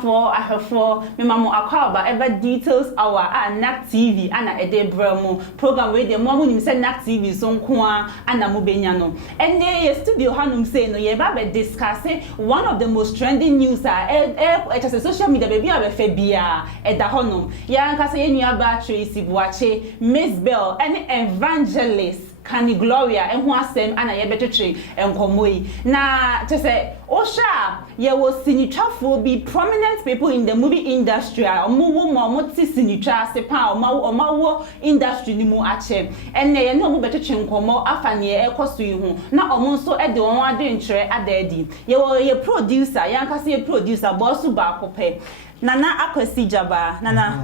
for me mama akwaba ever details our NAC TV ana ede bramo program we the mama nim say NAC TV so nko ana mo benya no and the studio hanum say no ye ba be discuss one of the most trending news just social media baby abefa bia eda honum ya nka say enu aba Tracey Boakye Miss Bell and evangelist Kani Gloria and who asem ana ye betotwe enkomoi na to say osha ye was sinitwafo be prominent people in the movie industry omo ti sinitwa sepa omo industry ni mu ache enne ye no mo betotwe enkomo afane ekoso yi hu na omo nso e de won ade nkyere adadi ye producer yanka se ye producer boss ba kope Nana akwesi jaba nana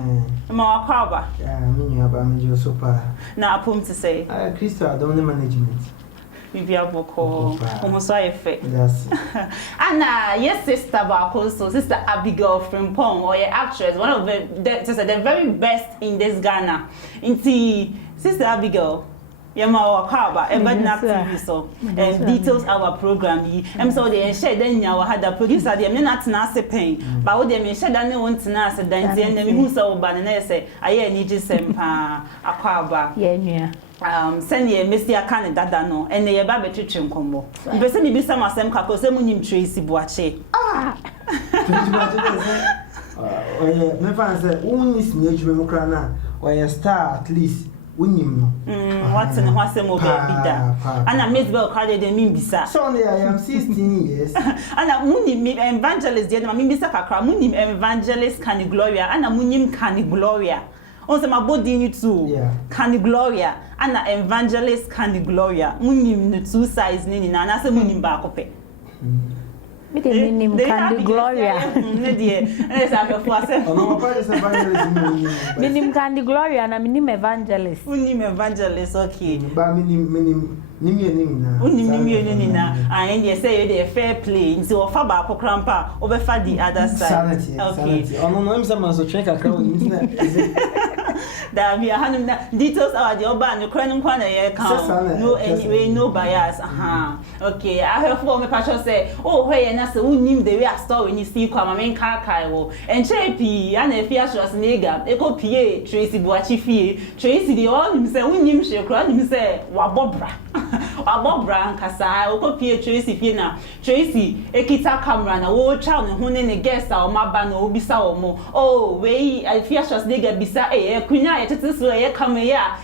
ma wakwaba me aba me super na apom to say Crystal I don't management Bibia boko homo so efe yes Anna yes sister ba so sister Abigail from Pong or your actress one of the very best in this Ghana inti sister Abigail Yama wakaba NAC TV so details our program yi so they share then ya had the producer they me not na se pain but what they share dan won tena se dan tie na me hu so ba na say aye ni gisem pa akwaba ye nua send ye Mr. Kani dada no and ye ba betwetwe nkombo mpese mi bi sam asem ka ko se munim Tracey Boakye me fan say won is ni adwuma mu kra na or star at least Unim no. What's in what's mo bida. Ana Miss Bell card de min bisa. So I am 16 years. Ana munim evangelist de min bisa kakra munim evangelist Kani Gloria. Ana munim Kani Gloria. On se ma body ni too. Kani Gloria. Ana evangelist Kani Gloria. Munim no two size ni na na se munim ba kope. Minim Kani Gloria. Minim Kani Gloria na minim evangelist. Minim evangelist okay. Ba minim na. Unim na. And they say they fair play. Nti ofa ba akokrampa, obefa the other side. Okay. Ono no imsama so check akra internet. That we are details are the oba and the kwa na ye count. No anyway no bias. Okay. I heard for me pastor say, "Oh, where na se unim the way story ni see kwa mamen kai wo." And chepi and e fia so nega. E ko pie Tracey Boakye fie. Tracey the all him say unim she kra him say wabobra. Wabobra nkasa o ko pie Tracey fie na. Tracey ekita camera na wo cha ne ho ne guest a o maba na obisa wo mo. Oh, we I fia so nega bisa kunya ye tete so ye kama ya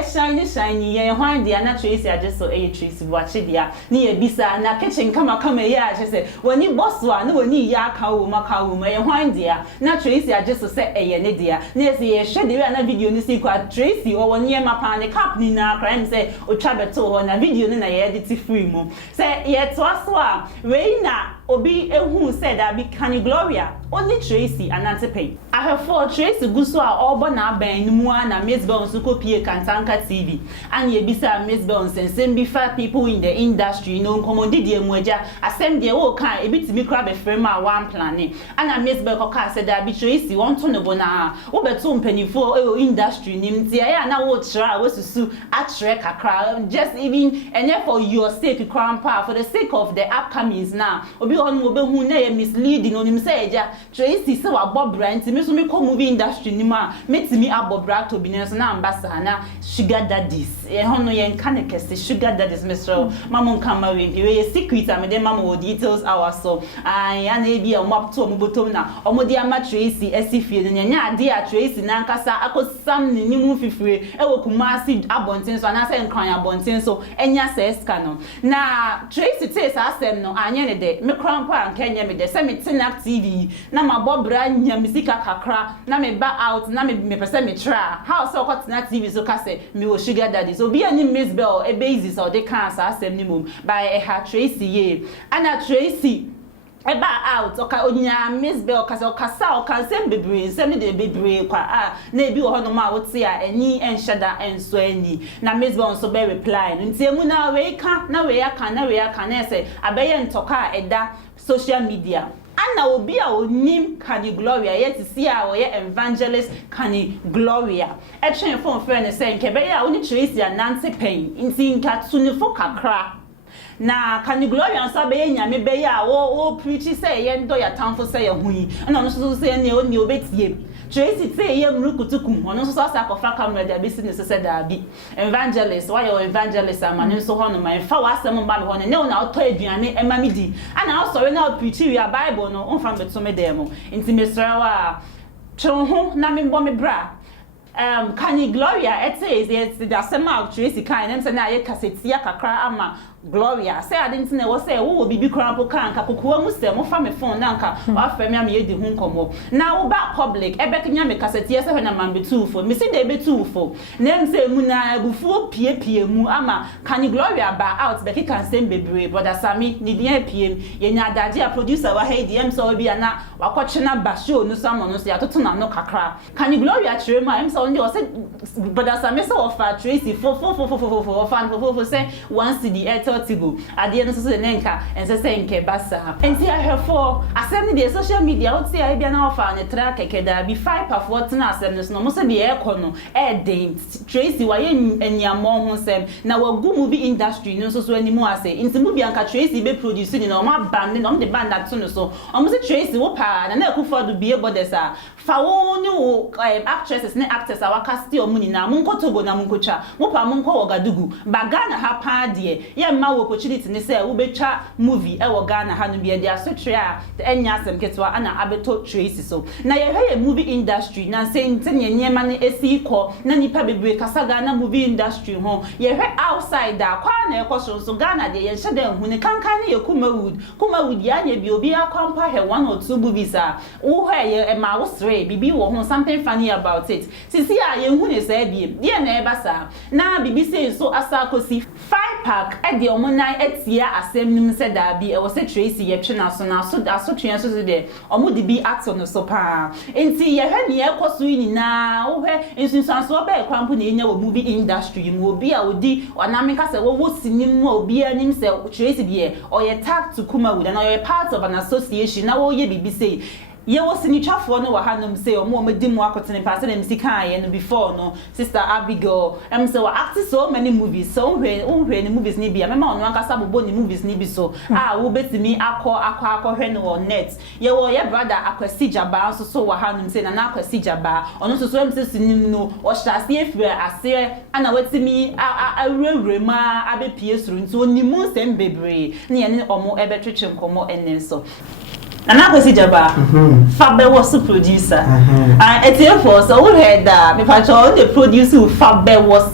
shiny ye hwan dia na Tracey age so Tracey Boakye dia ni ye bisa na kitchen kama ya je say woni boss wa na woni ya ka wo maka wo ye hwan dia na Tracey age so say ye ne dia na se ye hwe de na video ni si kwa Tracey o woni e mapa ne cap ni na crime say o twa beto ho na video ni na ye edit free mo say ye to aso a we na obi ehu say that be Kani Gloria only Tracey anante pay I have for Tracey guso a obo na ban mu na Miss Bell so kopie Kantanka TV and ye bisa Miss Bell sensem be fat people in the industry no commodity die mu aja asem die wo kan ebitimi kra be frame a one planning and Miss Bell ko ka say that be Tracey won to no bona wo beto mpanifo industry nim tie ya na wo tra wo susu atre kakra just even and for your sake crampa for the sake of the upcomings now obi on wo be hu na ye misleading onim say eja Tracey se wa bobra ntimi so me ko movie industry ni ma metimi abobra to binenso na ambasa na sugar daddies e hono ye nka ne kese sugar daddies mesro mama nka we ye secret am de mama wo details our so ya na ebi o mapto mo botom na o mo de ama Tracey asifie ne nya ade a Tracey na nkasa akosam ne nimu fifire e wo Kumasi abonten so na se nkran abonten so enya se ska no na Tracey te sa asem no anye ne de me krampa anka enya me de se me NAC TV na mabobra nya misika kakra na me ba out na me pese me try how so ko NAC TV so ka se me wo sugar daddy so be any Miss Bell e basis so de kan sa asem ni mum by e ha Tracey ye ana Tracey eba out oka onya Miss Bell kasa okasa okansem bebre nsem de bebre kwa na ebi wo hono ma wote a eni enhyada enso ani na Miss Bell so be reply nti emu na we ka na we aka na ese abeye ntoka eda social media ana obi a onim Kani Gloria yet see a wo evangelist Kani Gloria e twen phone friend say nke be ya oni Tracey anante pen nti nka tunifo kakra na Kani Gloria nso be nyame be ya wo preach say ye ndo ya tamfo say ye hui na no so say ne oni obetie Tracey say ye mrukutukum ono so asa kofa camera da business say da bi evangelist why your evangelist amane so hono man fa wasem ba me hono ne una auto aduane e ma me di ana o sorry na preach your Bible no on from beto me dem nti mesra wa chonho na me bo me bra Kani Gloria it says yes the sema Tracey kan nem say na ye kasetia kakra ama Gloria say I didn't know say wo bibi krampo kan ka kokoa mu se mo fa me phone na nka wa fa me am ye di hu nkomo na wo ba public e be kenya me kasetia say na man be two for me say dey be two for nem say mu na agufu pie mu ama Kani Gloria ba out be kan say bebre brother Sami ni dia pie ye nya adage a producer wa hey DM so bi na wa kwache na ba show no samo no say atoto na no kakra Kani Gloria chere ma em so ndi o say brother Sami so offer Tracey for fan say once the Tigo at the end of the Nenka and say nke basa. And see I have for assembly the social media would say I be now for an track there be 5 of what na assembly no mo say be ekono date Tracey why en ya mo ho sem na wa go movie industry no so anymore say in movie anka Tracey be producing no ma band no the band that no so say Tracey wo pa na na ku for do be able this fa wo ni wo actresses ne actors our cast o muni na munko Togo na munko cha wo pa munko Wagadugu bagana ha pa de ye ma opportunity ne say wo betwa movie e wo Ghana ha no bia dia so tre a enya asem ketwa ana abeto Tracey so na ye hwe movie industry na say ntene nyema ne esi ko na nipa bebre kasa Ghana movie industry ho ye hwe outside da kwa na ekoso so Ghana de ye hye dem hu ne kankan ne ye Kumawood ya nya bi obi akwampa he 1 or 2 movies a wo hwe ye ma wo sre bibi wo ho something funny about it sisi a ye hu ne say bi ye na e basa na bibi say so asa kosi 5 pack e de omonai etia asem nim se da bi e wo se Tracey ye twe na so twe so de omo de bi act no so pa enti ye hwe ne ye koso ni na wo hwe insunsanso be kwampo na enya wo movie industry mu obi a odi onameka se wo sinim mu obi anim se Tracey bi o ye tag to Kumawood and you part of an association na wo ye bibi say ye was in chafo no wa hanom say o mo di mu akotene pa say dem sika ye no before no sister Abigail say we act so many movies so hwe ni movies ni bia mema ono anka sabobo ni movies ni bi so wo betimi akọ hwe no on net ye wo ye brother Akwasi Jaba so wa hanom say na Akwasi Jaba ono so say sinim no o hyase efre ase ana wetimi awurewure ma abepie suru nti onimu sem bebre na ye ne omo ebetwetwe nkomo enen so na Akwasi Jaba Fabbe was the producer and therefore so we heard that me pacho the producer Fabbe was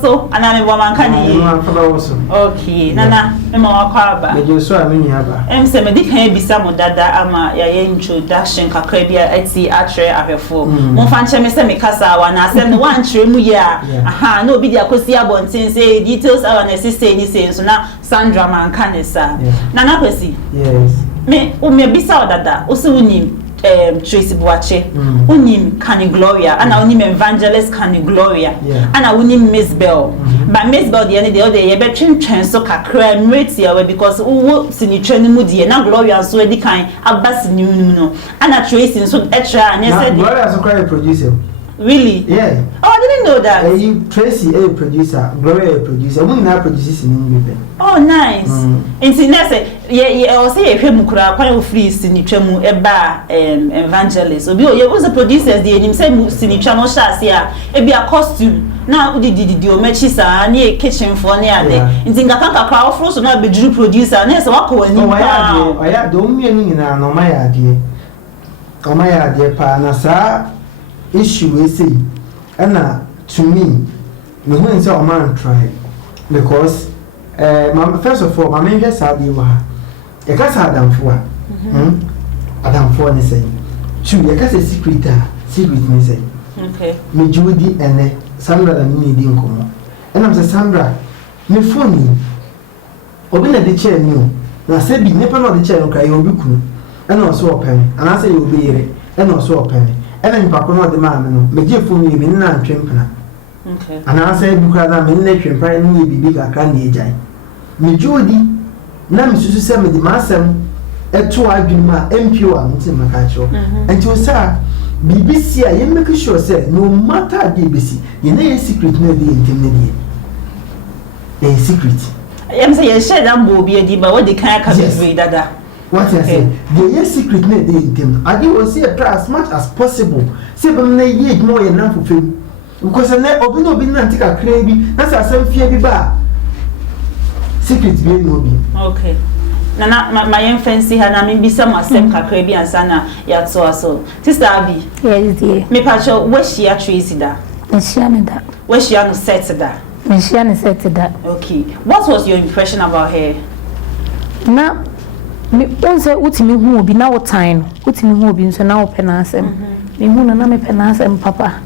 so and I woman Kani Fabbe was okay nana me ma wakwa ba me je so amini aba say me di kan bisa mo dada ama ya introduction kakra bia ati atre ahwefo mo fa nche me say me kasa wa na asem no wan kire mu ya aha na obi di akosi abontin say details our necessary ni say so na Sandra man kanisa nana Akwasi yes me bisa odada oso unim Tracey Boakye unim Kani Gloria ana unim evangelist Kani Gloria ana unim Miss Bell but Miss Bell the other ye between so kakra mreti ya because wo sinitwa ni mu de na Gloria so edi kan abasi ni no ana Tracey so extra and said Gloria so cry producer really yeah oh I didn't know that Tracey a producer Gloria a producer we na producer ni me oh nice inti na say ye o say ye hwemu kura kwan wo free sinitwa mu eba evangelist obi o ye was the producers dey nim say sinitwa no sha ase a e bia costume na udidi o mechi sa na kitchen for na ade inti ngaka kakra ofro so na beduru producer na say wakọ ani pa o ya do mienu nyina no ma ya ade pa na sa issue we say and to me no one say o man try because first of all my main guess abi wa e ka sa adamfo a adamfo ni say chu e ka say secret ni say okay me judi ene Sandra da ni di nkomo and am say Sandra me phone obi na de chair ni o na say bi nepa na de chair no cry obi kunu and also open and I say you be here and also open and then papa no de ma me no me je phone me na ntwempena okay and I say bi kra na me na twempena ni bibi kakra na ejai me jodi na me susu se me de masem eto adwuma MPO a nti maka cho enti o sa BBC a ye make sure say no matter the BBC ye na secret na dey intim na dey secret I'm saying you share that movie, but what they can't come with that. What I say? The secret net they them. I do want to try as much as possible. Say, but na ye more enough for film. Because I never obi na take a crazy. That's a some fear be bar. Secret be no be. Okay. Nana, my infancy had I mean be some same kakrebi and sana ya so. Sister Abby. Yes, dear. Me pacho where she a Tracey da. She that. Where she no set da. She set that. Okay. What was your impression about her? Now, me once utimi hu obi na time. Utimi hu obi nso na openasem. Me hu na me penasem papa.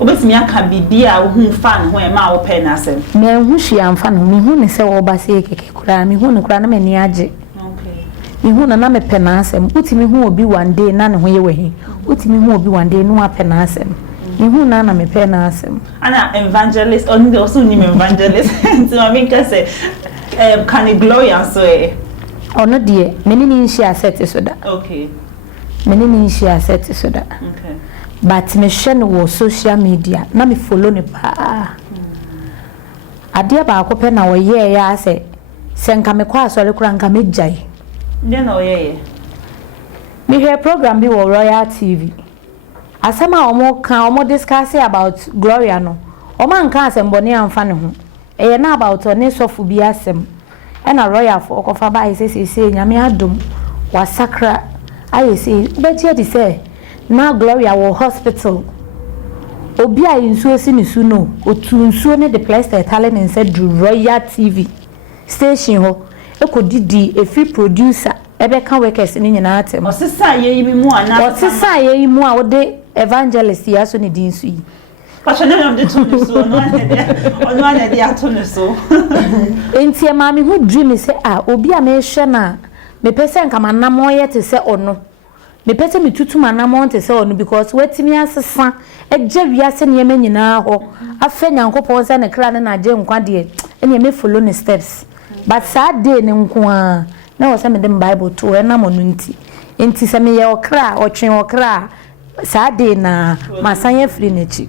Obetimi aka bibia wo hu fan ho e ma wo penasem. Me hu hia amfa no me hu ne se wo ba se keke kura me hu ne kura na me ni age. Okay. Me hu na me penasem. Utimi hu obi one day na ne ho ye wehi. Utimi hu obi one day no apenasem. Me hu na me penasem. Ana evangelist on also ni evangelist. So I mean can say Kani Gloria so e. Ono die me ni share set so da. Okay. Me ni share set so da. Okay. But me share no social media na me follow ne pa. Ade ba akopɛ na wo ye ya se nka me kwa asɔre kura nka me jai. Nde na wo ye. Me hear program bi wo Royal TV. Asema omo discuss about Gloria no. Omo anka asembone amfa ne ho. Eye na about one sofu bi asem. E na Royal for okofa ba ise nyame adom wasakra aye say betia di say na Gloria wo hospital. Obi a nsuo si ne su no otu nsuo ne the place talent and said do Royal TV station ho ekodidi efi producer ebeka workers ni nyina atem osisa ye yi mu ana osisa ye yi mu a wo de evangelist ya so ne din su yi pastor na am de to ne so no ana de ato ne so enti e ma me hu dream say obi a me hwe na me pese nka manam oye te se ono me pese me tutu manam on te se ono because wetimi asesa eje wiase ne yema nyina ho afa nyankopon se ne kra ne na je nkwa de ene me follow ne steps but sad day ne nko a na wo se me dem bible to e na mo no nti se me ye okra otwen okra sad day na masanye free ne chi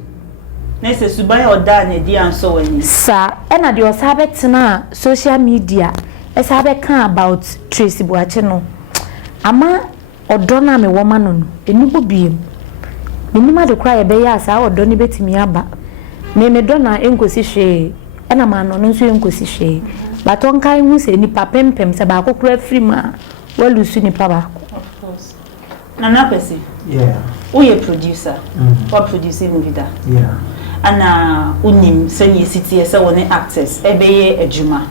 na se suban oda na di anso wani sa e na de osabetena social media e sabe kan about Tracey Boakye no ama odona me woma no eni bobiem minima de kra ye be ya sa odoni betimi aba me dona enkosi hwe e na ma no nso enkosi hwe baton kai hu se ni papempem se ba akokura frima walusu ni papa of course nana pesi Yeah. Oye producer or producing movie da Yeah. Ana unim senye city ese woni actors ebeye adwuma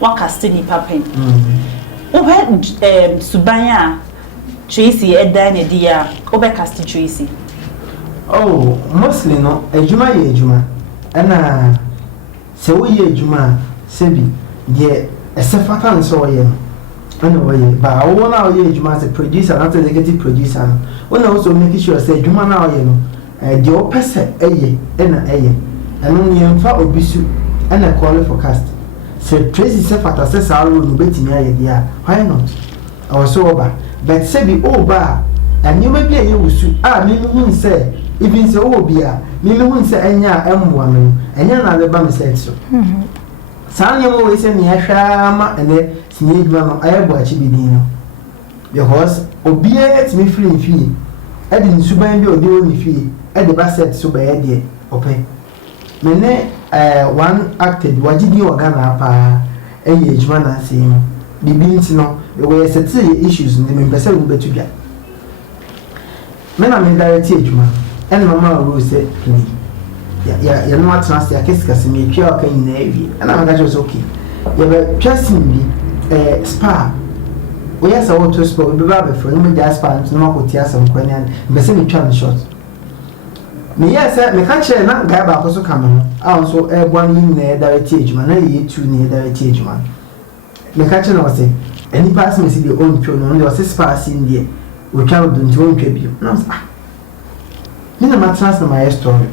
wakast ni papen obe subanya Tracey edan ne dia obe cast Tracey Oh, mostly no adwuma ye adwuma ana se wo ye adwuma sebi de esefata nso wo ye no ana wo ye ba wo na wo ye adwuma as a producer not executive producer no na also make sure say adwuma na wo ye no de o pese eye na eye eno ne mfa obisu ana call for cast so Tracey sefata se sa ro no betimi aye dia why not also oba but sebi oba anyuma bi aye wusu me hu say even so obia me hu say anya amwa no enya na le ba me say so sa anya mo we say me ahwa ma ene sinye duma no aye Boakye bidin no because obia timi free fee e de nsuban bi odi woni fee e de ba set so ba ye de open me ne one acted wajidi organa pa eye ejuma na say no bibi ntino we set issues ni me pese wo betudwa me na me direct ejuma and mama will say ya no atras ya kesikase me twa aka nyina ewie and I got just okay ya be twasing bi spa we yes I want to spa we be ba be friend me just spa no ma ko tia sam kwani and be say me twa no short me yes me ka chere na ga ba ko so ka me ho so e bwan ni na direct ejuma na ye tu ni direct ejuma me ka chere na say any pass me see the own twa no no spa sin die we twa do nti won twa bi no Mina matras na my story.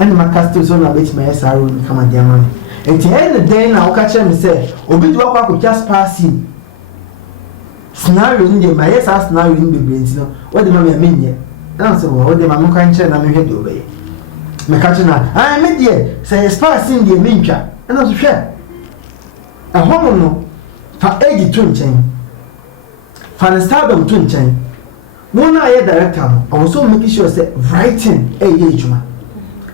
And my castle so na bet my SRO ni kama dia man. Enti end the day na o ka chere me say obi do akwa ko just passing. Scenario ni my scenario ni bebre nti no. What the mama menye. Na so what the mama kan chere na me hwe do be. Me ka chere na me die say passing die mentwa. Na so hwe. a home no fa age to nchen fa the stardom to nchen one aye director no also make sure say writing ejuma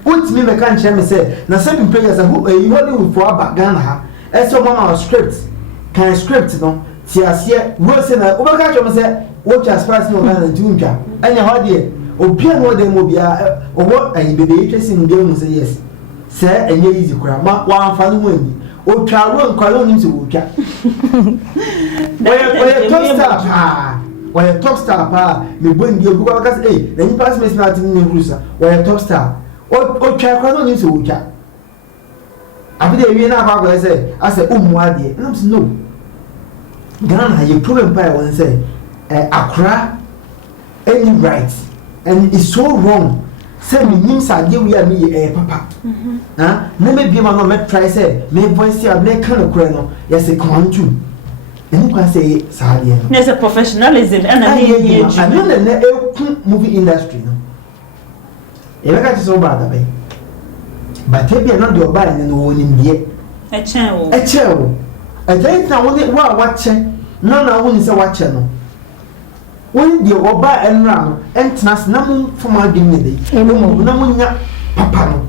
what me can share me say na some players who you Hollywood for aba Ghana ha so mama script kan script no ti ase wo say na obaka cho me say what just pass no Ghana ntundwa anya ho de obia no de mo bia owo ayi bebe twesi no dem say yes say enye easy kura ma wa amfa no ani o twa ro nkwalo nim se wo twa we top star pa me bondi o ko ka say na ni pass me smart ni rusa we top star o twa kwa no nim se wo twa abide wi na ba go say ase umu ade na say no Ghana you problem pa won say akra any right and it's so wrong say me nim sa de we me papa na me bi ma no me try say me voice ya me kan akra no yes e come to any can say sa de no there's a professionalism and a here I know the movie industry no e be ka so bad abai but e be no de oba ni no woni mbie e chewo e dey na woni wa che na woni say wa che no when the oba enra no entnas na mun foma adwin ne dey na mun nya papa no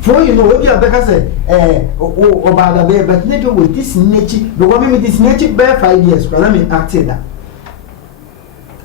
for you know we be abeka say oba da be but ne do with this nature because me this nature be 5 years but let me act that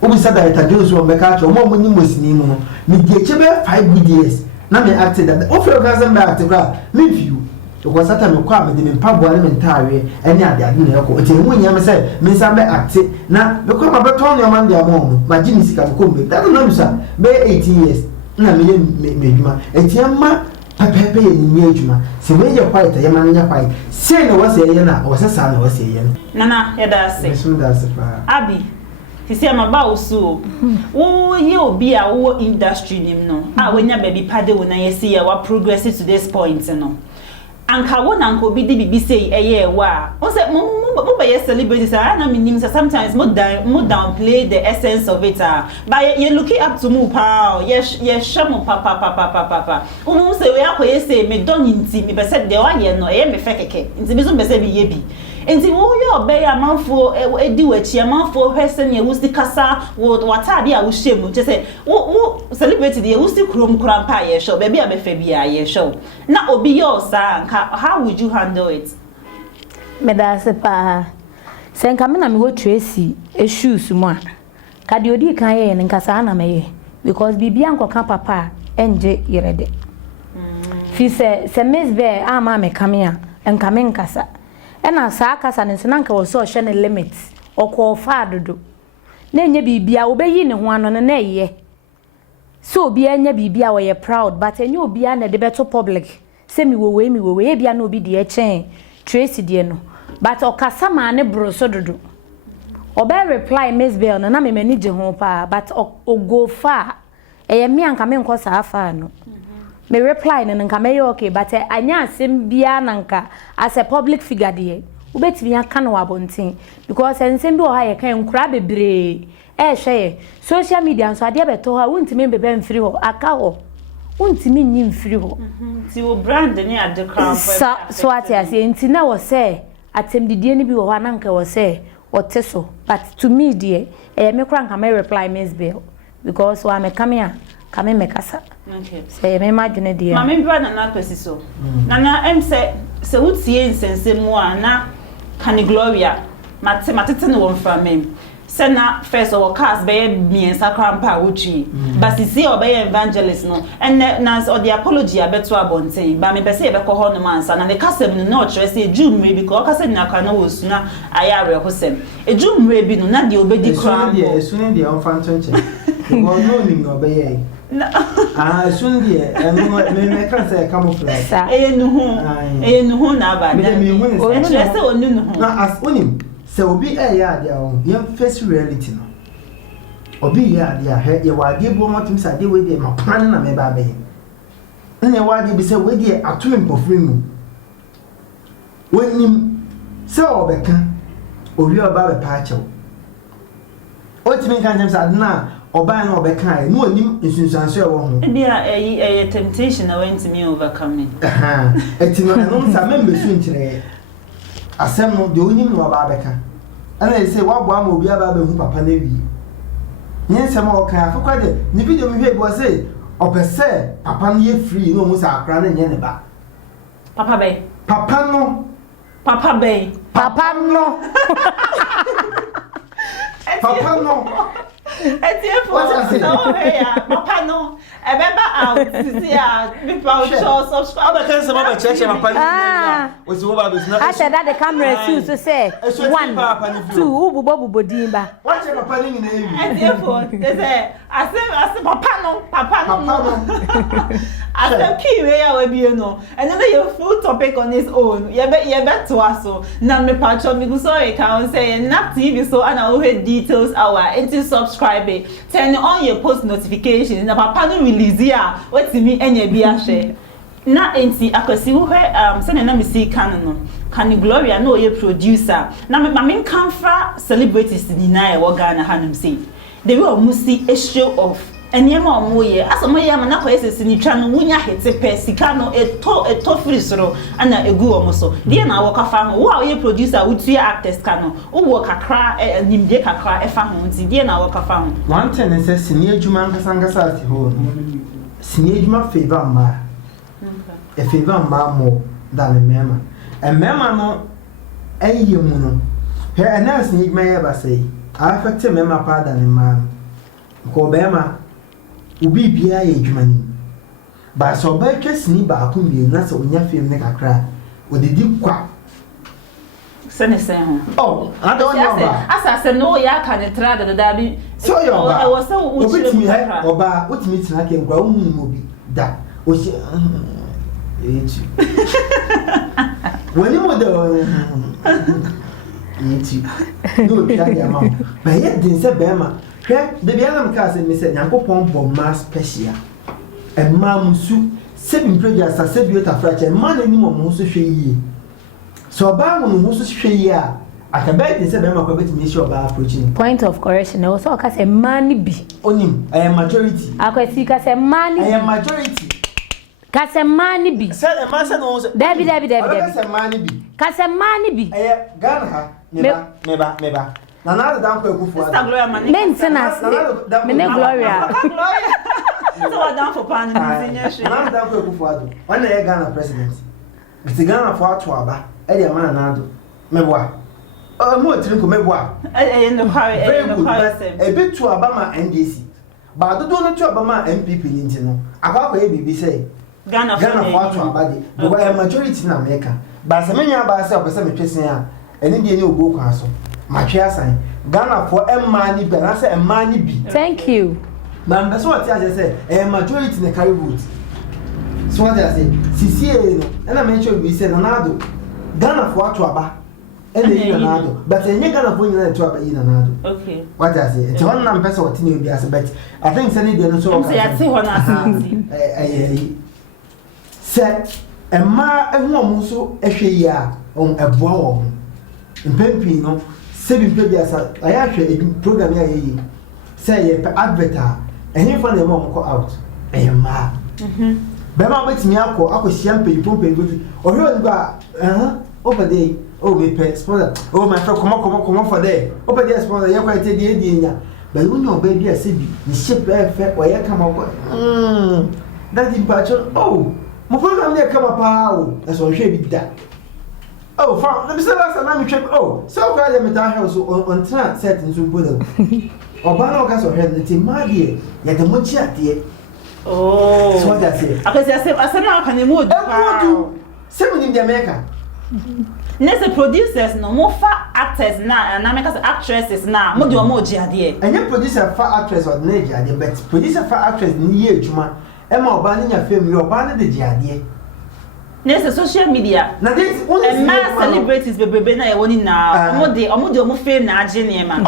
obi say that Jones won beka cho mo ni mosini mu no me die che be 5 good years na me act that o feel ga say me act kra me view because that time kwa me de me mpaboa ne ntaawe ene ade na yako oti hu nya me say me say be act na me kwa ba ton yo man dia mo ma gini sika ko me that no say be 18 years na me djuma enti amma pepepe ye ni adwuma se we ye quiet ye man nya quiet say no was ye na o se sa na was ye nana ye da se me da se pa abi tisi ama ba osu wo ye obi a wo industry nim no a we nya baby pade wo na ye see ye wa progress to this point no anka won anko bi di bibi say eye wa o say mo be ye celebrity say na me nim say sometimes mo downplay the essence of it but you looking up to mo pa ye shamo papa o say we akoye say me don nti me be say de wa ye no e me fe keke nti bi so be say bi ye bi nti wo ye obey amanfo edi wachi amanfo hwese ne wusi kasa wo watade a wo shemu je say wo celebrity de wusi krom krampa ye show baby a be fa bi a ye show na obi ye osa how would you handle it me da se pa se nka me na me wo Tracey issues mu a ka de odi kan ye nka sa na me ye because bibia nkoka papa enje yerede fi se miss be ama me kamia enka me nkasa ena saa kasa ne nka wo so hye ne limit okwo fa dodo na enye bibia wo beyi ne ho ano ne na ye so obi anya bibia wo ye proud but enye obi a na de beto public se mi wo we bia na obi de echen Tracey de no but okasa ma ne bro so dodo obe reply Miss Bell na me mani je ho pa but ogo fa eye mi anka me nko saa fa no me reply na nka me okay but anya asem bia na nka as a public figure de ubetimi aka no wabontin because ensem bi o ha ye kan nkura bebre hwe social media nso ade beto ha wontimi bebe mfiri ho aka ho wontimi nyi mfiri ho ti wo brand ne ade crown so ati ase nti na wo say atem didie ni bi wo ha na nka wo say oteso but to me dear me kura nka me reply Miss Bell because wa me come here kame mekasa okay say me imagine dear ma me brother na kwesi so nana em say se wutie nsense mu a na Kani Gloria matete no won from me say na first of all cast be me sakrampa wuchi but see obey evangelist no and na or the apology abeto abonten ba me be say be ko ho no mansa na the kasem no no chere say ejumre because kasem na kana wo suna ayare hosem ejumre bi no na de obedi kram esu de on fantonche go no nim no obey soon die me kan say camouflage nu hu na ba da o chere say onu nu hu na as onim se obi ya dia on yam face reality no obi ya dia he ye wade bo motim sa de we de ma plan na me ba be ne wade bi se we de atumi mpofiri mu wonim se obeka owi oba be pa achew otimi kan jam sa na oba na obeka e no onim nsunsanso e wo ho bia temptation na went me overcome etimi no sa membe su nkyere asem no de onim no ba beka ana say wabo am obi aba ba hu papa na wi nyensem o kan afekwa de ni video mi hwe bo say opese papa no ye free no mu sa akra na nye ne ba papa be papa no papa papa no Etiefo no ya papa no ebeba out sisi ya people show subscribe aba kan sama ba cheche papa ni o si wo ba be na I said that the camera is to say 1 2 ububo dimba what cheche papa ni na ewi Etiefo they say ase papa no ase kiwe ya we bi no and then your full topic on his own ye be to aso na me patcho mi go so e kan say na TV so ana o head details our into subscribe it turn on your post notifications na papa no release ya wetimi enya bi ahwe na enti akwasi wo se na me see Kani Gloria no ye producer na me kan fra celebrities ni na e wo Ghana hanum say the way omusi a show off enema omoye asomo ye ma na kwa esesi ni twa no wunya hete pe sika no eto free soro ana egu omoso de na wo kafa ho wo ye producer wutua actors ka no wo kakra nimde kakra efa ho nti de na wo kafa ho one thing is say sini adwuma nkasangasa ati ho sini adwuma favor ma e favor ma mo than mema mema no eye mu no he na sini adwuma ye ba say affect mema pa than ma ko bema ubi bia ye adwumani ba so ba twasini ba ko mbi na so onya fem ne kakra odidi kwa sene sen oh I don't know asa se no ya ka ne tra da bi so yo ba e wo se wo chire mu kakra oba utimi tina ke ngwa umu mo bi da o se echi wani mo da echi no pia ya ma ba ye din se be ma hwe de bia na mka se mi se Nyankopon bo ma special e ma musu se bi mpreja sa se bi ota frache ma na ni mo mo so hwe yi so ba mo mo so hwe yi a akabe din se be ma ko beti mi sure ba approaching point of correction e so ka se mani bi onim I am majority akwasi ka se mani I am majority ka se mani bi se e ma se no se Debi ka se mani bi ka se mani bi Ghana ha me ba na na da ko ekufu Sister Gloria mani maintenance me ne Gloria so wa dan for pan ni senior she na da ko ekufu ado wana ye Ghana president biti Ghana for ato aba e de ma na ado meboa mo tiri ko meboa no kware e bitu aba ma NDC ba do no tu aba ma MPP ni ntino akwa e bibi say Ghana for ato aba de bo e majority na America ba se menya ba se opese metwesen a eni de ni ogbo kwa so matwe asan Ghana for emani be na say emani bi thank you man be so what I say majority na carry vote so what I say CCA no na mention we say nanado Ghana for ato aba ene nanado but enye Ghana for nyina to aba yi nanado okay what I say it one na person what ni obi as but I think say ni de no so say I see ho na asinti say emma ehu omo so ehwe yi a on eboa wo mpempi no sebi mpebia sa aya hwe program ya yi say ye advert a ehin fa na mo ko out eyema be ma betimi akohia mpempi ohwe onigba over there be pay sponsor my friend come for there over there sponsor ye kwete die nya ba uni oba bia sebi ni shape efe oye kama ko that impatient mo program dey kama pa na so hwe bi da from let me say last time me trip so kwa ya meta house on track set in so bodo oba na ka so hwe the madie ya de mo chi ade so what I say akasi asema aka ne mood se mo ni de America nese producers no mo fa actors na make us actresses na mo de mo ji ade enye producer fa actress or na ji ade but producer fa actress ni ye adwuma e ma oba na nya film ye oba na de ji ade nese social media na this mass celebrities bebebe na ye woni na omo fame na age ne ma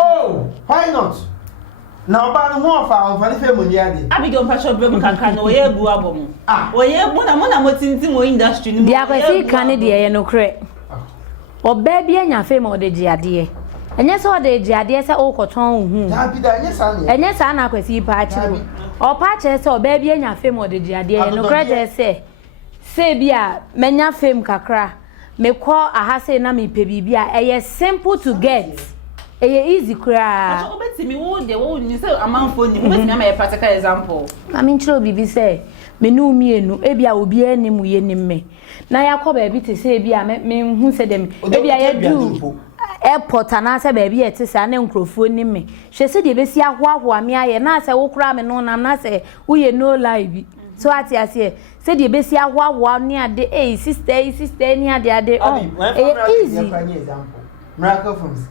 why not na oba no ho fa ni fame ni ade abigo mpacho brem kankan no ye gu abom oye mo na mo tinti mo industry ni mo dia kwesi Kani de ye no kre oba bi anya fame o de ji ade enye so de ji ade se o koton hu da bi da enye sa na kwesi pa achi o pa che se oba bi anya fame o de ji ade no kre je se bia menya fame kakra me call aha say na me pe bibia e simple to get easy kra so obetimi wo de wo ni say amanfo ni obetimi am a practical example I mean chiro bibi say me no mienu e bia obi anim ye nimme na yakoba bi te say bia me hu say dem e bia ye do airport na say ba bia te say na nkrofo nimme hwe say de besi ahoahoa me aye na say wo kra me no nam na say wo ye no live so ati ase say de besi ahoahoa ni ade sister ni ade easy example miracle films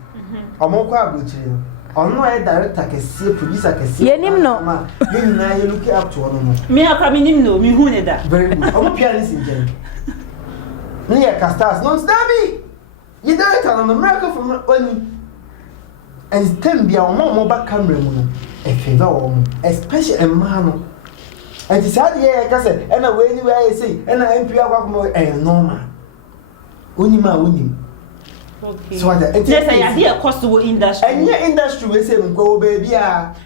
Omoko abrochire ono e director kese producer kese yenim no you na you look up to ono me aka minim no me hu ne da very good omo pianist in gen me ya casters no stabi you director on the miracle from oni and stem bia omo ba camera mu no e favor omo especially a man and it said yeah ka say e na we ni we I say e na MP akwakomo e normal oni ma oni. Okay. So that yes, I idea cost to industry. And your industry we say go baby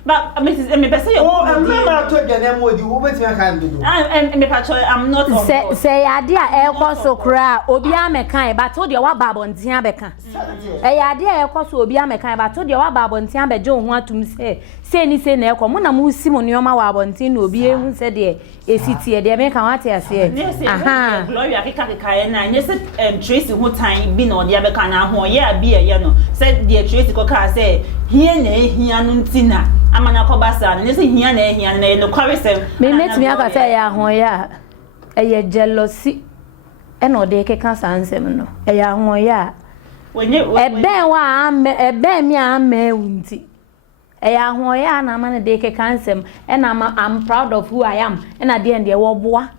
but me say I'm not to get them with you what me can do. I'm not say idea e cost so kra obi amekan but to de wa babontin abeka. E idea e cost obi amekan but to de wa babontin abeje ho atum say ni say na e ko mo na mu si mo neoma wa abontin na obi ehun say de esitie de me kan wate ase. Aha. Gloria keka na nye say Tracey ho tan bi na ode abeka na ho ye abi ye no said the Tracey ko ka say hia na ehia no ntina amana ko basa na say hia na ehia na no kwaresem me metimi aka say ya ho ya e jealousy e no de keka sansem no e ya ho ya wenye ebe wa ebe mi ama unti e ya ho ya na amana de keka sansem e na I'm proud of who I am e na de ende wo boa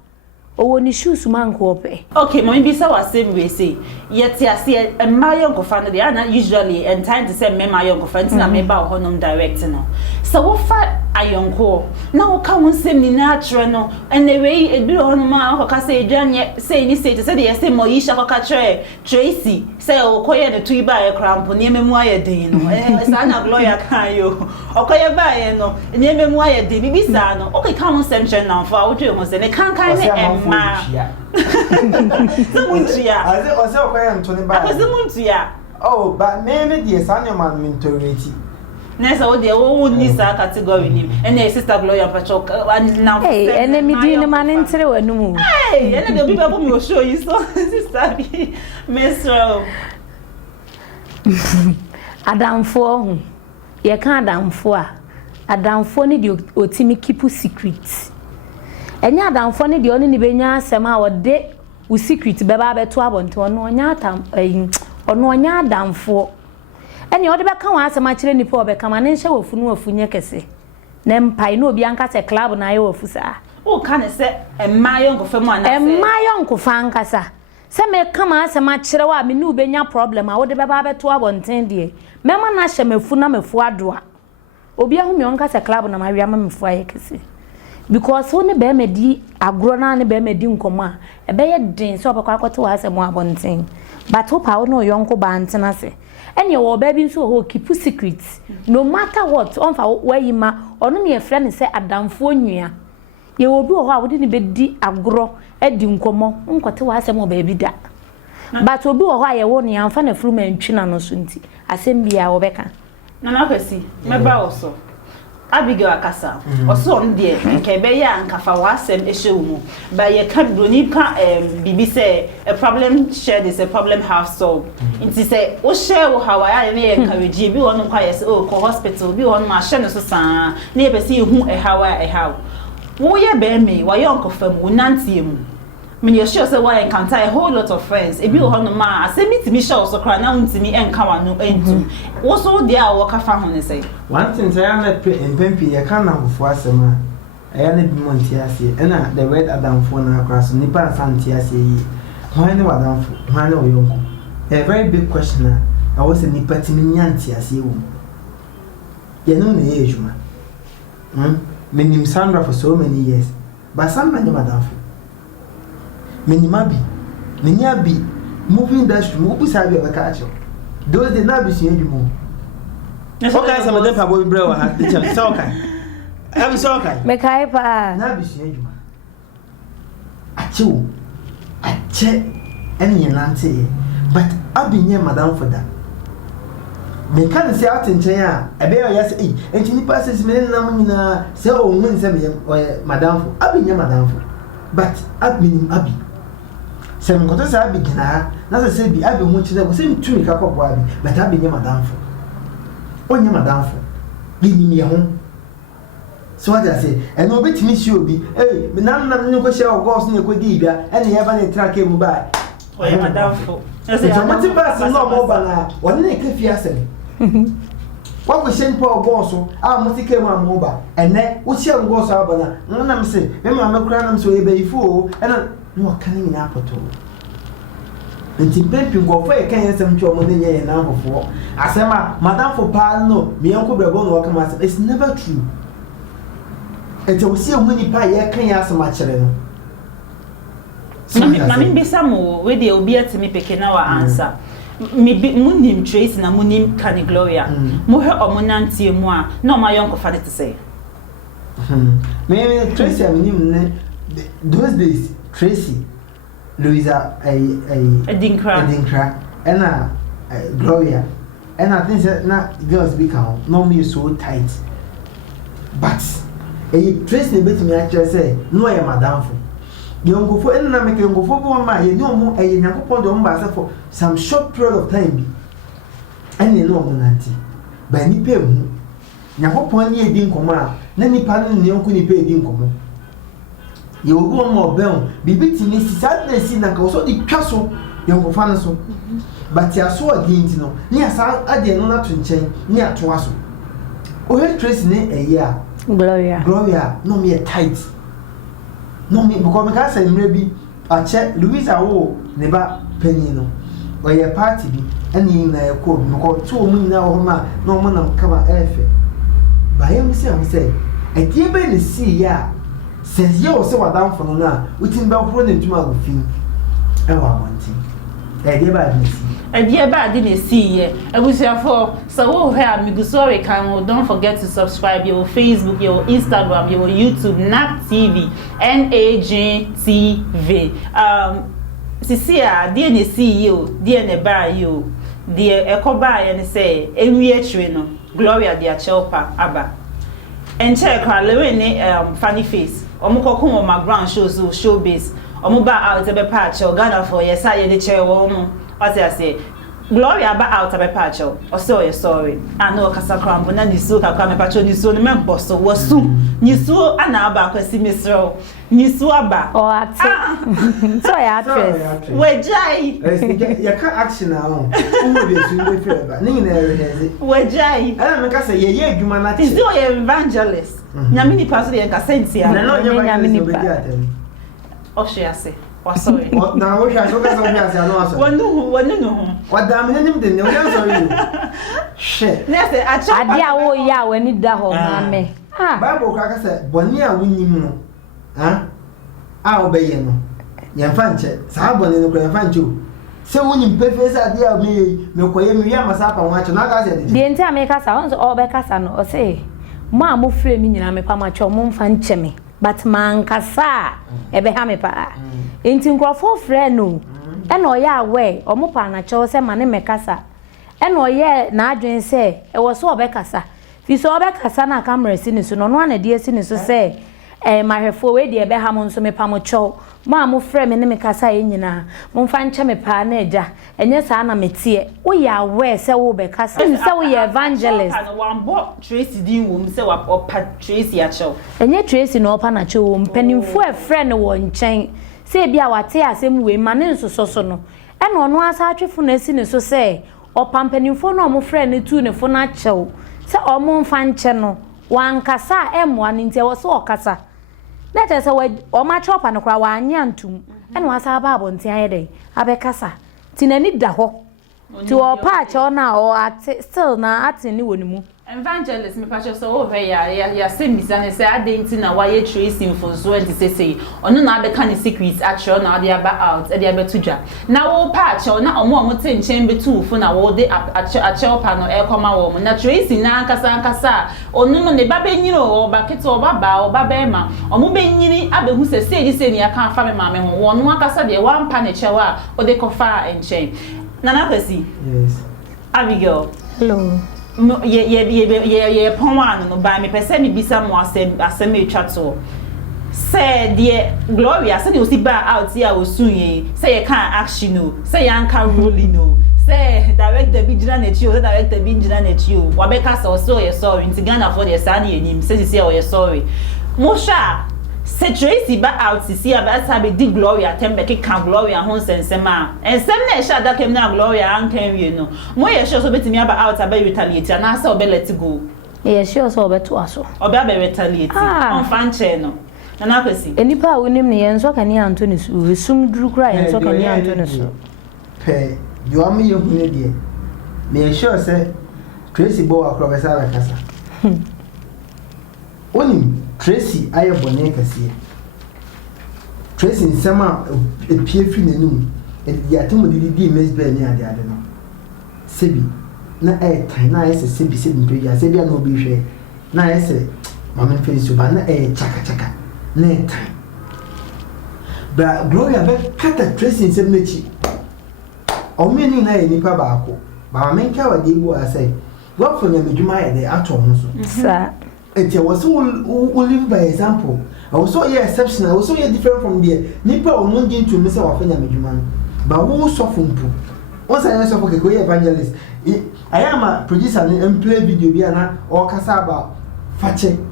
owo ni shoes man ko pe okay mommy be say what same we say yet ase a mayon ko fan dey na usually and time to say me mayon ko fan na me ba honom direct no so wo fa ayonko na wo ka won sem ni na atre no and the way e bi honom ma ko ka say dwanye say ni say to say dey say mo yisha ko ka tre Tracey say o ko ye ne tu ba ye krampo ne memu aye den no sa na Gloria kan yo o ko ye ba ye no ne memu aye den bi sa no o ka won sem chen na fa wo dwe mo say ne kan ne ma Muntia. I say also kwaya ntoni ba. Akoze muntia. Oh, but me dey sanya man mentority. Nessa o dey wo ni sa category ni. Ene sister Gloria Pachok na. Hey, ene mi di ni man ntere wanu mu. Hey, ene dey people me show you so sister bi. Mesro. Adamfo hu. Ye kan adamfo a. Adamfo ni di otimi keep secret. Enya adamfo ne de oni ni benya asem a wode wo secret beba beto abonto ono onya atam ono onya adamfo enya wode beka wa asem a kire nipa obeka ma ne nhye wafunu wafunye kese ne mpai na obi anka se club na aye wafusa o ka ne se emmayo nkofam anase emmayo nkofa ankasa se me kama asem a kire wa me nu benya problem a wode beba beto abonten de mema na hye mafu na mafu adoa obi ahumi onka se club na ma wi ama mafu aye kese because woni be medi agro na ne be medi nkomo a e be ye den so obekwa akoto wa asem abonten but hopa wo no yonko ba antena se ene wo ba bi nso ho keep secrets no matter what onfa wayima ono ne efre ne se adamfo nwua ye wo bi wo ho a wodi ne be di agro edi nkomo nkote wa asem oba bi da but obi wo ho a ye wo ne amfa na furu mantwi no so nti asem bia wo beka na na kwesi meba wo so Abigail akasa oso on de nke be ya nkafa wasem ehyewu ba ye ka broni ka bibi say a problem shared is a problem half solved nti say o share wo hawaya ne ye encourage bi wonu kwa yes o ko hospital bi wonu ma hye no so saa na ye be say hu hawaya haw wo ye be me wa ye onkofam unantie mu me you sure say why encounter a whole lot of friends e bi wo no ma asemi mi sure so kra na untimi enka wa no entum wo so dia wo ka fa ho ne say one thing say am pempi ya kan na hofo asema aya na bi monti ase na the word adamfo na akra so nipa santi ase yi hwan ne wadamfo hwan ne oyonko a very big question I was nipa timi nyanti ase wo ye no na ye ejuma menim Sandra for so many years but Sandra ne wadamfo Menimabi, Meniabi, moving industry, move beside your catcher. Those did not be seen anymore. Okay, some of them have boy bro had the chance. Okay, I was okay. Mekaipa, Not be seen. A chew, a check, any nanty, but I'll be near Madame for that. Me can't say out in China, a bear yes, and she passes me namina, so when Madame, I'll be near Madame for, but I've been Abby. Some goddess I begin, not to say be Abby wanted to same 2 cup of water, but I'll be near Madame for. Oh, near Madame for, give me a home. So what I say, and no bit miss you be, hey, but now I'm no share goes in the Quidibia, and the Evan track came by. Oh, Madame for. It's a matter of no more banana, one neck if you say. What we send poor Gonso, I must take my mobile, and then we shall go so banana. No, I'm saying, remember, cram so a baby fool, and no coming in apple. And Tim Pempin go for a can some money and number 4. I said, Madame for Palno, me uncle Brabon welcome us. It's never true. And to see a money pie, I can't ask much. Mammy be some more with the obia to me picking our answer. Maybe Munim Tracey and Munim Kani Gloria. More or Monanti moi, no my uncle father to say. Maybe Tracey, I mean, those days, Tracey, Louisa, a Dinkra, and Gloria, and I think that not girls become normally so tight. But a Tracey bit me actually say, no, I am Madame for. You go for any make you go for one man, you know more a young for some short period of time. And you know, Monanti. By any pay, Yapon ye didn't come out, Nanny Pan and Yonkuni pay didn't come. You will go more bell, be beating Mrs. Sadness in the also the castle, young Fanaso. But you saw again, you know, near South Adian not to change, near Twasso. Oh, her Trace in a year. Gloria, no mere tight. No, me because I say maybe I check Louisa O never penny no. Or your party and in a code, no 2 million now, no man come efe. By him, say, a dear baby see ya. Says you so down for now, within about running to my thing. I want him. A dear bad missy. A dear bad didn't see ye. I was therefore so here, me sorry, can don't forget to subscribe your Facebook, your Instagram, your YouTube, NAG TV, NAG TV. Cecilia, dear the CEO, dear the bar you, dear Ecoba and say, no, Gloria, dear Chelpa, Abba. And check her Lewin, funny face, or Moko my ground shows showbiz, or mobile out of a patch or Ghana for yes, I the chair woman. As I say, Gloria ba out of a patch or so sorry. I know Casacram, but then you so come a patch on you so remember so was soon. You saw an abba, see Miss Row, you saw ba or so I actress. Where Jai, you can't action now. Where Jai, I say, yeah, you man, is your evangelist. Yamini Pastor and Cassentia, and I know you're Yamini. Oh, she I say. Oh, sorry. Now, I shall go one no. What damn him didn't know. Shit. I dear, oh, yeah, when it da home, mammy. Bible cracker said, Bonia winning. Huh? I'll obey you. Yan fancy, Sabon in the grand fanchu. So when you pay face idea of me, no quay me, I must up and watch another. The entire make us sounds all Beccasan or say, Mamma flaming in a pamacho, moon fan chemmy, but man cassa, ebehame pa. Inti nkrofo friend no eno ye awe omopa na cho se mane mekasa eno ye na adwen se e wo so obekasa fi so obekasa na camera si ni so no no na die si ni so se mahwefo we de be ha mo nso me pa mo cho ma mo friend me ne mekasa ye nyina mo mfa nche me pa na eja enye sa na metie wo ye awe se wo bekasa se wo ye evangelist and one bo Tracey din wo se wa opa Tracey a cho enye Tracey no opa na cho wo mpanimfo e friend wo nchen say bia wate asem we mane nsoso no e no no asa atwefo na si ne so say opampanimfo no mo frɛ ne tu ne fo na kyɛw sɛ ɔmo mfa nkyɛ no wankasa emwa ne ntia wo so ɔkasa na tɛ sɛ ɔma chopa no kra wanya ntum e no asa ba abontia yɛ dɛ abɛkasa ti nani da hɔ ti ɔpa kyɛw na ɔ ate still na ate ni wonimu Evangelist, me patch so over ya send me say I didn't na why Tracey for so and say ono na be kan secrets actually na dey about out e dey be tuja na wo patch na omo ten chen be two for na wo dey actual pa no e koma wo na Tracey na nkasa ono no ne ba be nyiro o ba keto o ba be ma omo be nyiri abehu se ni aka fa me ma me ho wo no akasa de one pa ne chewa o dey kofa enchen Nana Kwesi. Yes. Abigail. Hello. Ye pon no ba me pese me bisa mo asem e twato. Say the Gloria say you see ba out here osunye. Say you can action no. Say you can rolling no. Say direct the bigina na chi o direct the bigina na chi o. Wa be ka so ye sorry. Nti Ghana for the sani enim. Say o ye sorry. Mosha say Tracey ba out see about sabe di Gloria tembe ke kan Gloria ho sensema ensem na e sha da kem na Gloria an kan wie no mo ye sure so betimi aba out aba retaliate na say obe let go ye sure so obe to aso obe aba retaliate on fan che no Nana Kwesi enipa wonim ne yenso Kani Anthony su sum duru kra yenso Kani Anthony su pe yo am ye hu ne de me sure say Tracey bo akro be sa ba kasa onim Tracey aye bone kase Tracey nsema epie fi nanum e ya temo di mesbe ni ade no sebi na tan na ese sebi mpe ya sebi na obi hwe na ese mama face ba na chaka na tan ba Gloria be kata Tracey nsem na chi o me ni na nipa ba ako ba me nka wa de bu asai what for na medwuma ya de ato ho so sa and I was all live by example. I was so exceptional, I was so different from there. Nipa or not going to miss our family, but who suffer. Once I saw a evangelist, I am a producer and play video or Casaba, Fache,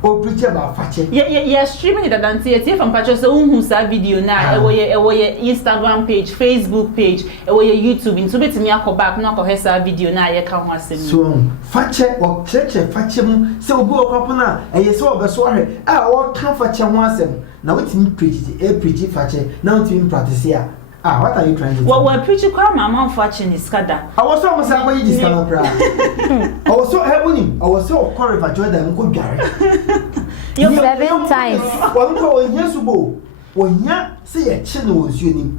or preacher about Fache. Yeah, streaming it at Dante from Patches who saw video now, away Instagram page, Facebook page, away YouTube, into bit me a back, knock or her video now, you can't watch it. So, Fache or Church, Fache, so go up on and you saw the sorry. What can Fache wants them? Now it's me preach Fache, now to him practice here. What are you trying to do? Well, we're preaching crime, my mom watching is scada. I was almost like you just cannot cry. I was so happy. I was so correct for Jordan. Go Gary. You 7 times. One call in Yesubo. When ya say a chin was you.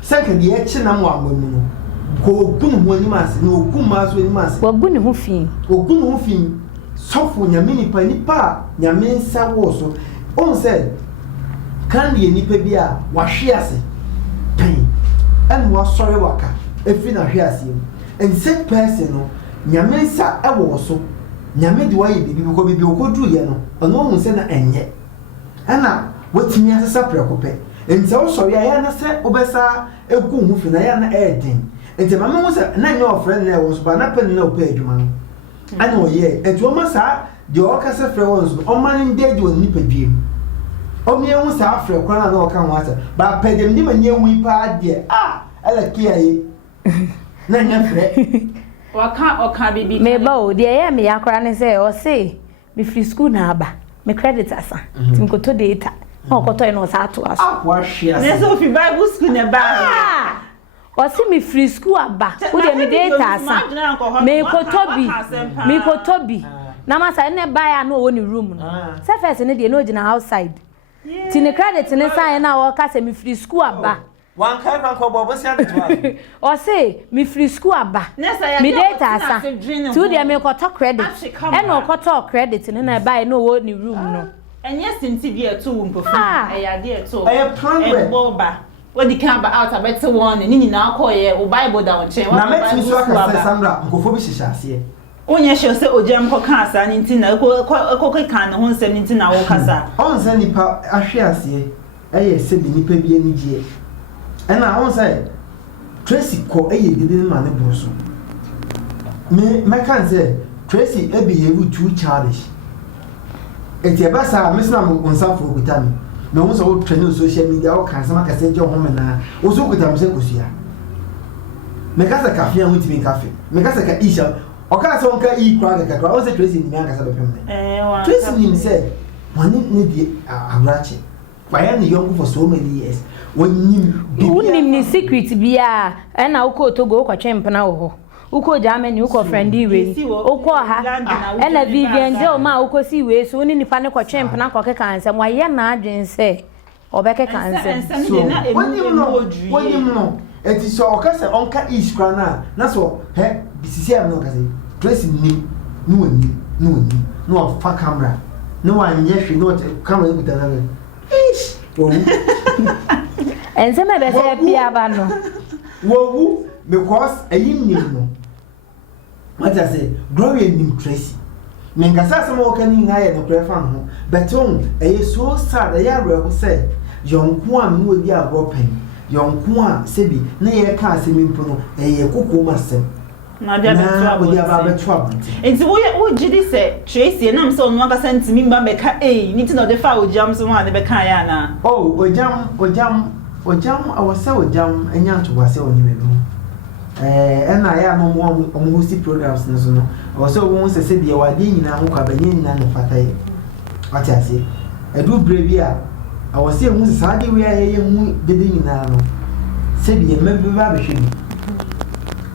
Second, the action I'm one woman. Go good when you must know Kumas when you must. Well, good hoofing. Go good hoofing. Soft when your mini penny pa, your main sa also. On said, Candy and Nipabia, what she has. Pain and was sorry waka if na hears him and said person nyame sa ewo so nyame de waye bibi ko bibi okodu ye no ono hu se na enye ana watimi asesa prekope enti wo sorry aya na se obesa eku hu fi na ya na eden enti mama wo se na nye ofre na ewo so ba na pen na opa adwuma no ana oye enti o ma sa de o ka se fre won so o ma ni de oni padwiem Omi ehun sa afre kwana na oka ho ata ba pedem ni manye hu pa de ala kiaye na nya fre oka bibi me ba o de ye me yakora ne se o se me free school na aba me credit asa tim ko to data o ko to no sa to aso wa hwia ne so fi bible school ne ba o se me free school aba o de me data asa me ko tobi na masa ne ba ya no woni room no se first ne de no gina outside ti ne credit ne sign na o ka se me free school aba wan kai kan ko bobo sia de to o se me free school aba me data asa tu de me ko to credit e no ko to credit ne na ba no woni room no enye sinti bi eto wo mpofu e ya de eto e plan we boba what the camp out about one ni nyina akoye o bible down chain na meti so aka Sandra nkofo bi hihya ase onye hye se ojam ko kan asa ni ntina ko kan no ho nsem ni ntina wo kasa on se nipa ahwe ase eye se bi nipa bi anigye ena on se Tracey ko eye dede ma ne boso me kan se Tracey e behave too childish eti eba sa mesna mo onsa fo okutami me won so trend social media o kan sama kase je ho mena o so okutami se kosia me kasa kafe an wutimi kafe me kasa ka isha o ka so nka e kwa ka o se Tracey ni me an kasa bepem wa Tracey ni se wani ne di abrache why ni young for so many years when you ni secret bia na uko togo kwa chempna wo uko Germany uko friendly we uko ha ela Vivian je o ma uko si we so ni nipa ne ko twemp na ko keka ansem wa ye na adwen se obeke kan ansem so wonim no eti so okase onka ish kwana na so he bisisi am no kase Tracey ni no fa camera no anye hwe no camera ni gudana ish ensem be se bia ba no wo because ayim nim no what I say Gloria nim Tracey mengasa se mo kani ngaye no prefa ho but so sad ya reho say yonko am no bi abopen yonko a sebi na ye ka asemi mpo no kokko masem na dia be trouble enti wo gidi say Tracey na me say onu aka sentimi mba be ka ni ti no de fa ojam so ma de be ka ya na ojam awasa ojam enya to wase oni me do na ya no mo host programs no so no awasa wo se se bia wade nyina ho kwa banye nyina no fatai ati ase edu brebi a awase hu se sade we aye hu bede nyina no se bia mebe ba be hwemi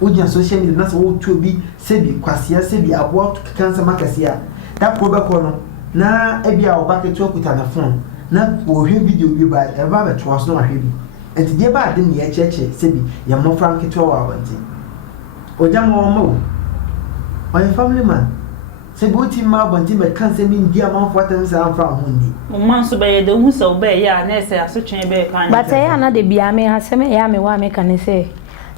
uja social media na so wo tu bi se bi kwasia se bi abo kansa makasia da ko be ko no na e bia obake to okuta na phone na wo hwe video bi ba e ba be to aso na hwe bi enti de ba de ne ye cheche se bi ya mo frank to wa wanti oja mo my family man se bi uti ma banti me kansa mi ndia ma fo atam sa amfa ho ndi mo man so be de hu so be ya na se aso twen be kan but ya na de bia me ha se me ya me wa me kan se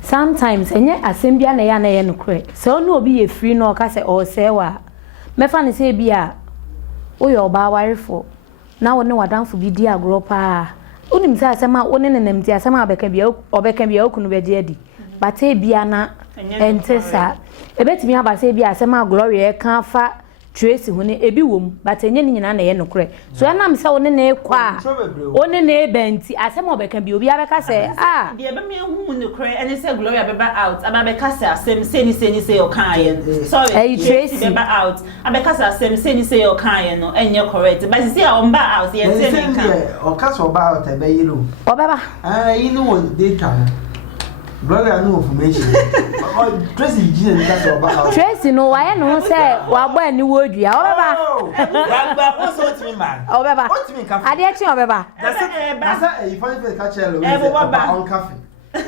sometimes enye asembia na ya na ye no kre so no obi ye free no ka se o se wa me fa ne se bia o yo ba warefo na wo ne wadanfo bi di agro pa unim se asema wo ne nenem ti asema obeka bia okunu be di adi but e bia na entesa ebetimi aba se bia asema Gloria kan fa Tracey hune ebi wom but enye ni nyina na ye no kre so ya nam se wo ne na ekwa wo ne na ebenti asema obeka bia obi abeka se bia be me hu no kre ene se Gloria beba out abeka se asem seni se o kan ye sorry Tracey beba out abeka se asem seni o kan ye no enye correct but see a on ba out ye tell me kan o ka so ba out e be yiro obeba you know what data Gloria no information. Tracey jine nka so ba. Tracey no why no say wa gba ani wodua. Obeba. Gba o so timi man. Obeba. O timi nka. Ade achi obeba. Nasa e funny face ka chelo. On cafe.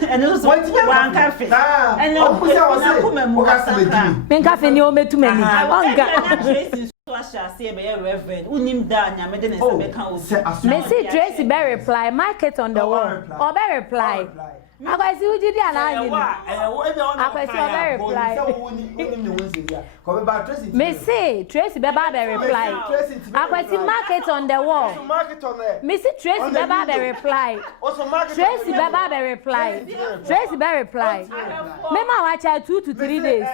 And so one cafe. And no pusa o say. O ka se medini. Men cafe ni o metumani. Onga. Tracey so asha say be reverend. Unim da nya me de na se be kan o. Me see Tracey be reply market on the wall. Or be reply. Akwasi ujidi anani. Akwasi obe reply. Me say Tracey beba be reply. Akwasi market on the wall. Me see Tracey beba be reply. Tracey beba be reply. Tracey be reply. Me ma watch 2 to 3 days.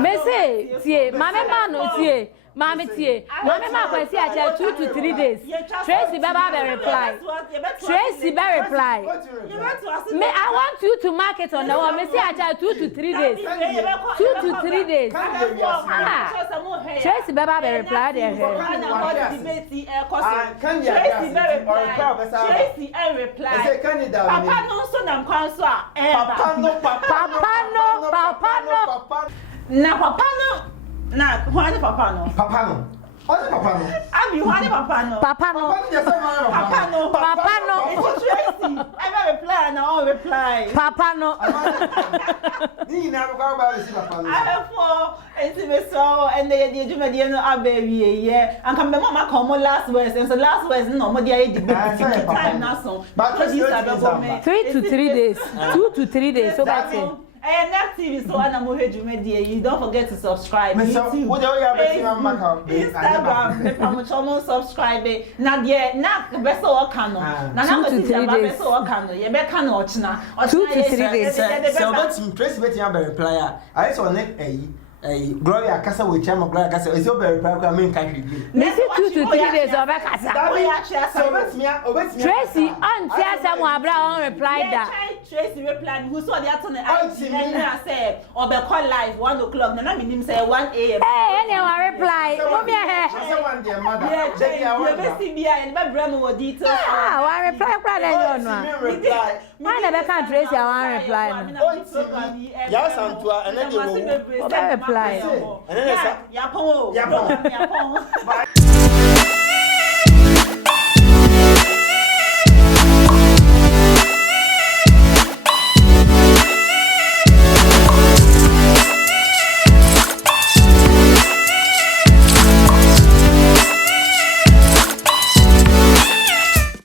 Me say tie mama ma no tie. Mama tie. Mama ma kwasi acha 2 to 3 days. Tracey beba be reply. Tracey be reply. Me I want you to mark it on the wall. Me say acha 2 to 3 days. 2 to 3 days. Tracey beba be reply there. Tracey be reply. Papa no so nam kwan so a. Papa no. Na papa no. Na, why the papa no? Papa no. What's the papa no? Abi, why the papa no? Papa no. Papa no. It's Tracey. I reply and I reply. Papa no. You never go about to see papa no. I have 4 intimate so and they do me no ababy yeah. And come mama come last words and so last words no more dey the time na so. But 3 to 3 days. 2 to 3 days so that's it. Next TV so ana mo hejumedie you don't forget to subscribe YouTube, Instagram, subscribe na de na beso waka no na na beso waka no ye be ka na ochina 2 to 3 days so but Tracey betin be reply I saw next Gloria kasa we chama Gloria kasa is over reply ko men ka hwebie me see 2 to 3 days over kasa so bet me Tracey auntie asem abra on reply that Tracey reply who so dey aton I say obe call live 1 o'clock na me nim say 1 a.m. anyone reply mo me say one day mother yeah you be see bia and be bra me details one reply pra na you no reply Why never can Tracey and reply? Yes, I'm to an reply. Yeah,